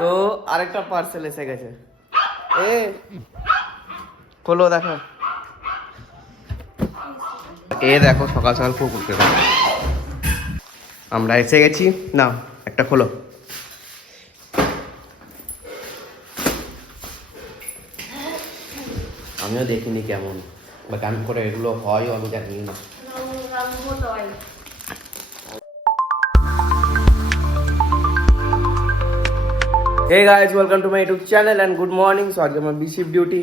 তো আরেকটা পার্সেল এসে গেছে। এ খোলো দেখো। এ দেখো সকাল সকাল কুকুরকে দেখো। আমরা এসে গেছি, না একটা খোলো। আমিও দেখিনি কেমন বা কেমন করে এগুলো হয় আমি জানি না। Hey guys, welcome to my YouTube channel and good morning. So আজকে আমার বিশিপ ডিউটি,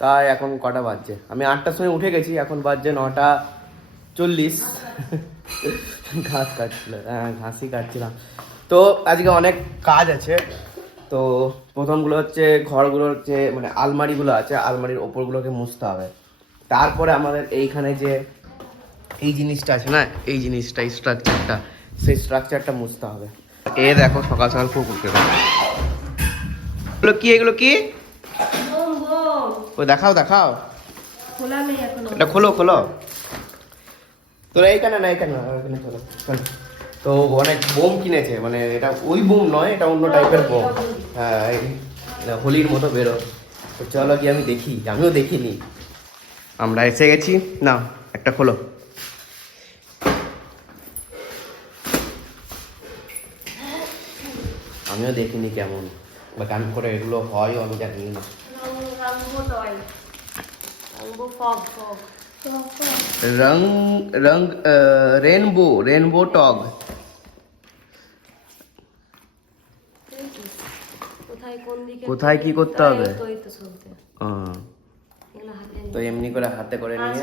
তাই এখন কটা বাজছে? আমি 8টার সময় উঠে গেছি, এখন বাজছে 9:40। ঘাস কাটছিল, ঘাসই কাটছিলাম। তো আজকে অনেক কাজ আছে। তো প্রথমগুলো হচ্ছে ঘরগুলো হচ্ছে মানে আলমারিগুলো আছে, আলমারির ওপরগুলোকে মুছতে হবে। তারপরে আমাদের এইখানে যে এই জিনিসটা আছে না, এই জিনিসটা এই স্ট্রাকচারটা, সেই স্ট্রাকচারটা মুছতে হবে। এ দেখো সকাল সকাল কুকুরকে দেখো। এগুলো কি, এগুলো কি? ও দেখাও দেখাও, এটা খোলো খোলো। তোরা এইখানে না, এইখানে এখানে চলো। তো অনেক বোম কিনেছে, মানে এটা ওই বোম নয়, এটা অন্য টাইপের বোম। হ্যাঁ, হোলির মতো বেরো। তো চলো কি আমি দেখি, আমিও দেখিনি। আমরা এসে গেছি, না একটা খোলো। আমিও দেখিনি কেমন বা কেমন করে এগুলো হয় আমি জানি না। রং রং রেনবো, রেনবো টগ। কোথায় কি করতে হবে? তো এমনি করে হাতে করে নিয়ে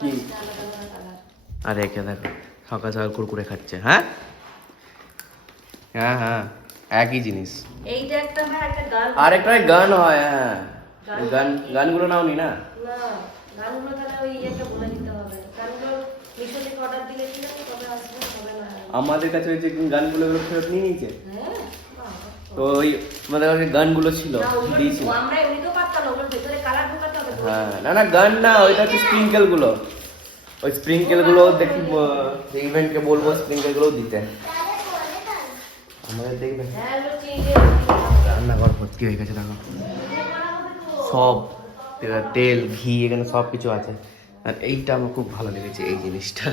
কি, আর একে দেখো সকাল সকাল কুরকুরে খাচ্ছে। হ্যাঁ হ্যাঁ হ্যাঁ, একই জিনিস। এইটা একটা গান, আর একটা গান হয়। হ্যাঁ, গান, গানগুলো নাও নি না। গানগুলো তাহলে ওই একটা বলে দিতে হবে। গানগুলো মিশো থেকে অর্ডার দিয়েছিলাম, কবে আসবে কবে না। আমাদের কাছে ওই যে গানগুলো এগুলো ফেরত নিয়ে নিয়েছে। হ্যাঁ, তো ওই আমাদের কাছে গানগুলো ছিল, দিয়েছিল। আমরা এমনি তো পারতাম না, ওগুলোর ভেতরে কালার ঢোকাতে হবে। হ্যাঁ, না না গান না, ওইটা হচ্ছে স্প্রিঙ্কেল গুলো। ওই স্প্রিঙ্কেল গুলো দেখি ইভেন্টকে বলবো স্প্রিঙ্কেল গুলো দিতে। আমাদের দেখবেন রান্নাঘর ভর্তি হয়ে গেছে দেখো, সব তেল ঘি এখানে সব কিছু আছে। আর এইটা আমার খুব ভালো লেগেছে, এই জিনিসটা।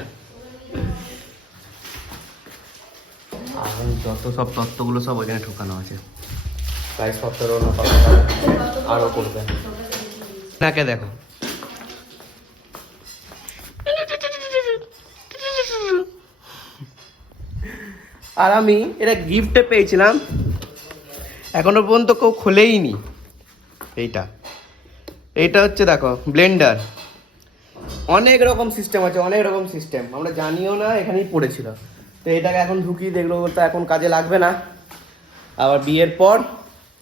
আর যত সব তত্ত্বগুলো সব ওইখানে ঢোকানো আছে। প্রাইস পত্রও না আরও করবে। নাকে দেখো, আর আমি এটা গিফটে পেয়েছিলাম, এখনো পর্যন্ত কেউ খোলেই নি। এইটা হচ্ছে দেখো ব্লেন্ডার। অনেক রকম সিস্টেম আছে, অনেক রকম সিস্টেম আমরা জানিও না, এখানেই পড়েছিল। তো এটাকে এখন ঢুকিয়ে দেখলো, তো এখন কাজে লাগবে না। আবার বিয়ের পর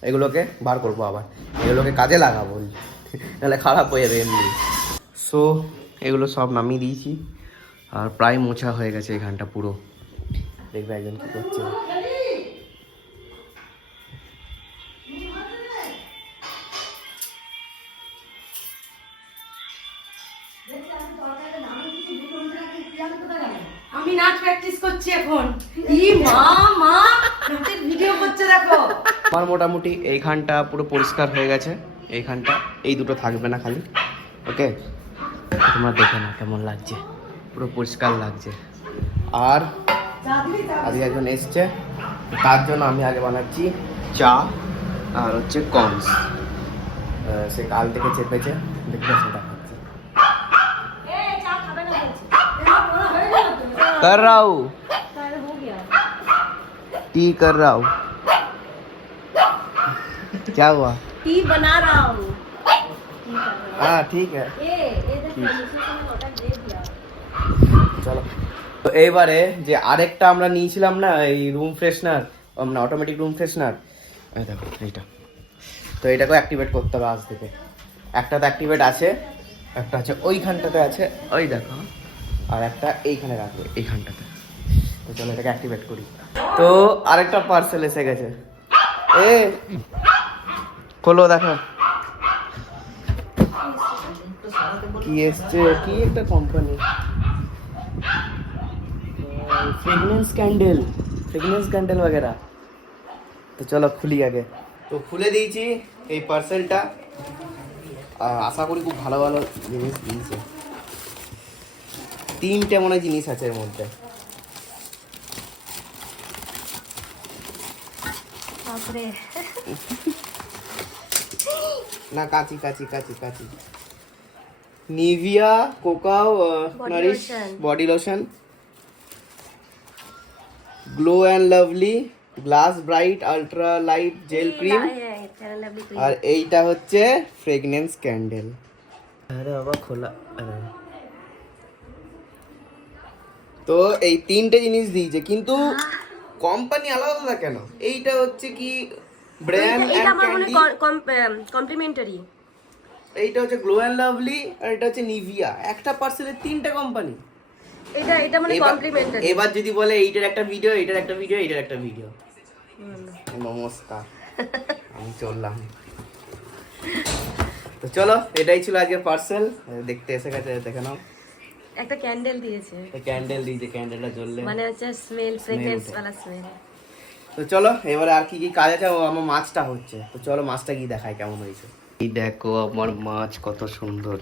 এগুলোকে বার করবো, আবার এগুলোকে কাজে লাগাবো, নাহলে খারাপ হয়ে যাবে এমনি। সো এগুলো সব নামিয়ে দিয়েছি, আর প্রায় মোছা হয়ে গেছে এখানটা পুরো। দেখবে একজন কি করছে। আমি নাচ প্র্যাকটিস করছি এখন। ই মা মা নাচের ভিডিও করছে দেখো। আমার মোটামুটি এইখানটা পুরো পরিষ্কার হয়ে গেছে। এইখানটা এই দুটো থাকবে না খালি, ওকে? তোমরা দেখে না কেমন লাগছে, পুরো পরিষ্কার লাগছে। আর আজকে একজন এসছে, তার জন্য আমি আগে বানাচ্ছি চা আর হচ্ছে কর্নস। সে কাল থেকে চেপেছে, দেখতে সেটা খাচ্ছে। कर रहा हूँ, टी कर रहा हूँ। क्या हुआ? टी बना रहा हूँ। हाँ ठीक है, চলো। তো এইবারে যে আরেকটা আমরা নিয়েছিলাম না, এই রুম ফ্রেশনার, আমরা অটোমেটিক রুম ফ্রেশনার, এই দেখো এইটা। তো এটাকেও অ্যাক্টিভেট করতে হবে আজ থেকে। একটা তো অ্যাক্টিভেট আছে, একটা আছে ওইখানটাতে আছে, ওই দেখো, আর একটা এইখানে রাখবে, এইখানটাতে। তো চলো এটাকে অ্যাক্টিভেট করি। তো আরেকটা পার্সেল এসে গেছে। এ খোলো দেখো কি এসছে, কি একটা কোম্পানি, फ्रेगनेंस कैंडल वगैरह। তো চলো খুলি আগে। তো খুলে দিয়েছি এই পার্সেলটা, আশা করি খুব ভালো ভালো জিনিস দিয়েছে। 3টে মনে হয় জিনিস আছে এর মধ্যে। বাপরে, না কাঁচি কাঁচি কাঁচি কাঁচি। Nivea cocoa nourish body lotion, glow and lovely glass bright ultra light gel cream, আর এইটা হচ্ছে ফ্রেগনেন্স ক্যান্ডেল। আরে বাবা খোলা। তো এই 3টে জিনিস দিয়েছে, কিন্তু কোম্পানি আলাদা আলাদা কেন? এইটা হচ্ছে কি ব্র্যান্ড এন্ড ক্যান্ডি, কমপ্লিমেন্টারি। এইটা হচ্ছে গ্লো অ্যান্ড লাভলি, আর এটা হচ্ছে নিভিয়া। একটা পার্সেলের 3টে কোম্পানি। এটা মানে কমপ্লিমেন্টারি। এবার যদি বলে এইটার একটা ভিডিও, এইটার একটা ভিডিও, এইটার একটা ভিডিও, নমস্কার, আমি চললাম। তো চলো, এটাই ছিল আজকের পার্সেল। দেখতে এসে গেছে, দেখে নাও। একটা ক্যান্ডেল দিয়েছে, ক্যান্ডেল দিয়েছে, ক্যান্ডেলটা জ্বললে মানে হচ্ছে স্মেল, ফ্রেগ্রেন্স वाला স্মেল। তো চলো এবারে আর কি কি কাজ আছে। আমার মাছটা হচ্ছে, তো চলো মাছটা কি দেখায় কেমন হয়েছে। এই দেখো আমার মাছ কত সুন্দর,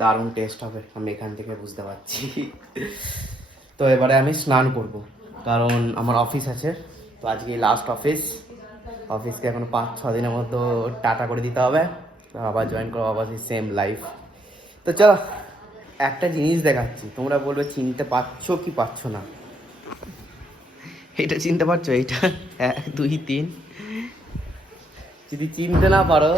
দারুণ টেস্ট হবে, আমি এখান থেকে বুঝতে পারছি। তো এবারে আমি স্নান করব, কারণ আমার অফিস আছে। তো আজকে লাস্ট অফিসকে এখন 5-6 দিনের মতো টাটা করে দিতে হবে, আবার জয়েন করবো, আবার সেম লাইফ। তো চলো একটা জিনিস দেখাচ্ছি, তোমরা বলবে চিনতে পারছো কি পারছো না। এটা চিনতে পারছো? এইটা 1 2 3। যদি চিনতে না পারো,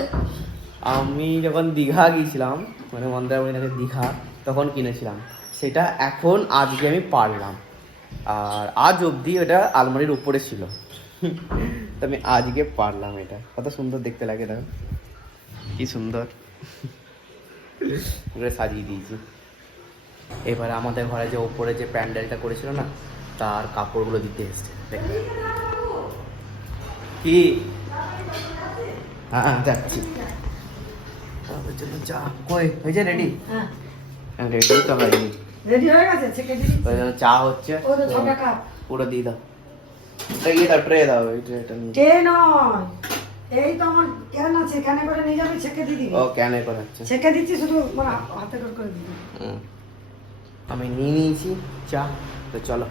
আমি যখন দীঘা গিয়েছিলাম, মানে মন্দারমণি দীঘা, তখন কিনেছিলাম সেটা। এখন আজকে আমি পারলাম, আর আজ অবধি ওটা আলমারির উপরে ছিল। তো আমি আজকে পারলাম। এটা কত সুন্দর দেখতে লাগে, দেখো কি সুন্দর সাজিয়ে দিয়েছি। এবারে আমাদের ঘরে যে ওপরে যে প্যান্ডেলটা করেছিল না, তার কাপড়গুলো দিতে এসছে। কি? হ্যাঁ যাচ্ছি। চা কই হয়েছে? রেডি? রেডি তো হয়নি, রেডি হয়ে গেছে, ছেঁকে দিই। চা হচ্ছে, ও তো 6টা কাপ। পুরো দিয়ে দাও। এই দাও, ট্রে দাও, এই ট্রেটা নিয়ে। ট্রে নয়, এই তো আমার ক্যান আছে, ক্যানে করে নিয়ে যাবে, ছেঁকে দিয়ে দিবি। ও ক্যানে করে হচ্ছে, ছেঁকে দিচ্ছি, শুধু মানে হাতে করে দিবি। আমি নিয়ে নিয়েছি চা। তো চলো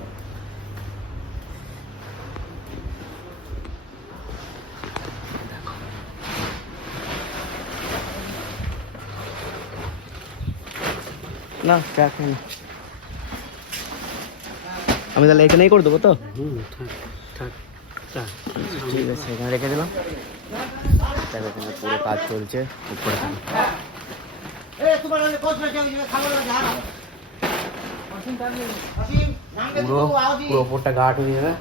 না চা খাই না। আমি তাহলে এখানেই করে দেবো তো? ঠিক আছে, এখানে রেখে দিলাম। দেখো এখানে পুরো কাজ চলছে উপরে। পুরো পুরো ওপরটা গাঢ় হয়ে যাবে,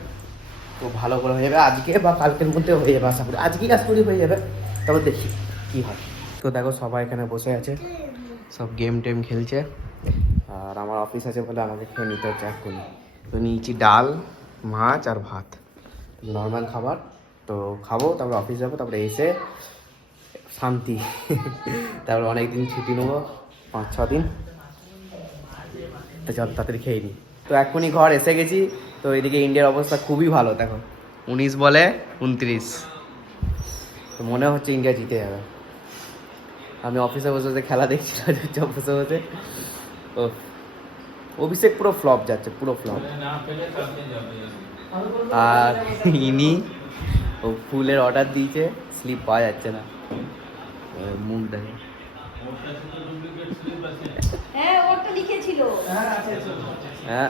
তো ভালো করে হয়ে যাবে। আজকে বা কালকের মধ্যে হয়ে যাবে, আশা করি আজকেই কাজ করি হয়ে যাবে। তবে দেখি কি হয়। তো দেখো সবাই এখানে বসে আছে, সব গেম টেম খেলছে, আর আমার অফিস আছে বলে আমাকে খেয়ে নিতে হচ্ছে এক্ষুনি। তো নিয়েছি ডাল, মাছ আর ভাত, নর্মাল খাবার। তো খাবো, তারপরে অফিস যাবো, তারপরে এসে শান্তি। তারপরে অনেকদিন ছুটি নেবো, 5-6 দিন। তো চল তাড়াতাড়ি খেয়ে নিই। তো এখনই ঘর এসে গেছি। তো এদিকে ইন্ডিয়ার অবস্থা খুবই ভালো, দেখো 19 বলে 29। তো মনে হচ্ছে ইন্ডিয়া জিতে যাবে। আমি অফিসে বসে বসে খেলা দেখছিলাম, বসে বসে। ও অভিষেক পুরো ফ্লপ যাচ্ছে, পুরো ফ্লপ। আর ইনি ও ফুলের অর্ডার দিয়েছে, স্লিপ পাওয়া যাচ্ছে না, মুখ দেখে। হ্যাঁ ওটা লিখেছিল। হ্যাঁ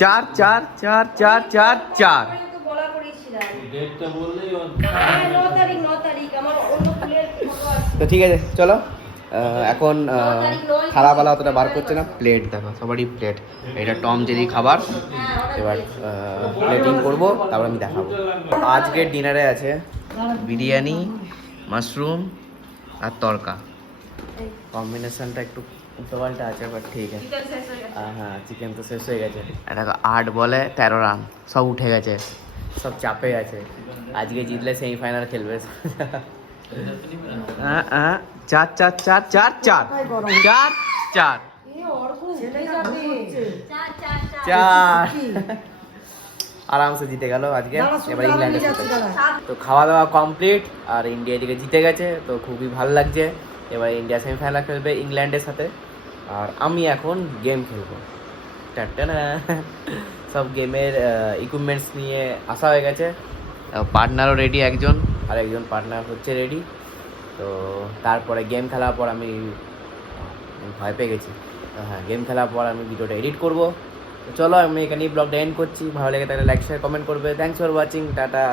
4 4 4 4 4 4 তো বলা করেছিলাম ডেটটা বললেই। হ্যাঁ 9 তারিখ আমার অন্য ফুলের ফটো আছে। তো ঠিক আছে চলো, এখন থালাপালা অতটা বার করছে না। প্লেট দেখো, সবারই প্লেট। এটা টম জেরি খাবার। এবার প্লেটিং করবো, তারপর আমি দেখাবো। আজকে ডিনারে আছে বিরিয়ানি, মাশরুম আর তড়কা। কম্বিনেশনটা একটু উল্টোপাল্টা আছে, বাট ঠিক আছে। হ্যাঁ চিকেন তো শেষ হয়ে গেছে। এটা 8 বলে 13 রান, সব উঠে গেছে, সব চাপে আছে। আজকে জিতলে সেমিফাইনাল খেলবে। 4 4 4 4 4 4 4 সেটাই যাবে। 4 4 4। 4 আরামসে জিতে গেল আজকে। দাঁড়া, শুধু এবার আরো ইংল্যান্ডের নিয়ে সাথে যাচ্ছি, দাঁড়া। তো খাওয়া দাওয়া কমপ্লিট আর ইন্ডিয়া এদিকে জিতে গেছে, তো খুবই ভালো লাগছে। এবার ইন্ডিয়া সেমিফাইনাল খেলবে ইংল্যান্ডের সাথে, আর আমি এখন গেম খেলবো। টাটা। সব গেমের ইকুইপমেন্টস নিয়ে আসা হয়ে গেছে, পার্টনারও রেডি, একজন আর একজন পার্টনার হচ্ছে রেডি। তো তারপরে গেম খেলার পর আমি ভয় পেয়ে গেছি। হ্যাঁ, গেম খেলার পর আমি ভিডিওটা এডিট করব। তো চলো আমি এখানেই ব্লগটা এন্ড করছি। ভালো লেগে থাকলে লাইক শেয়ার কমেন্ট করবে। Thanks for watching, tata.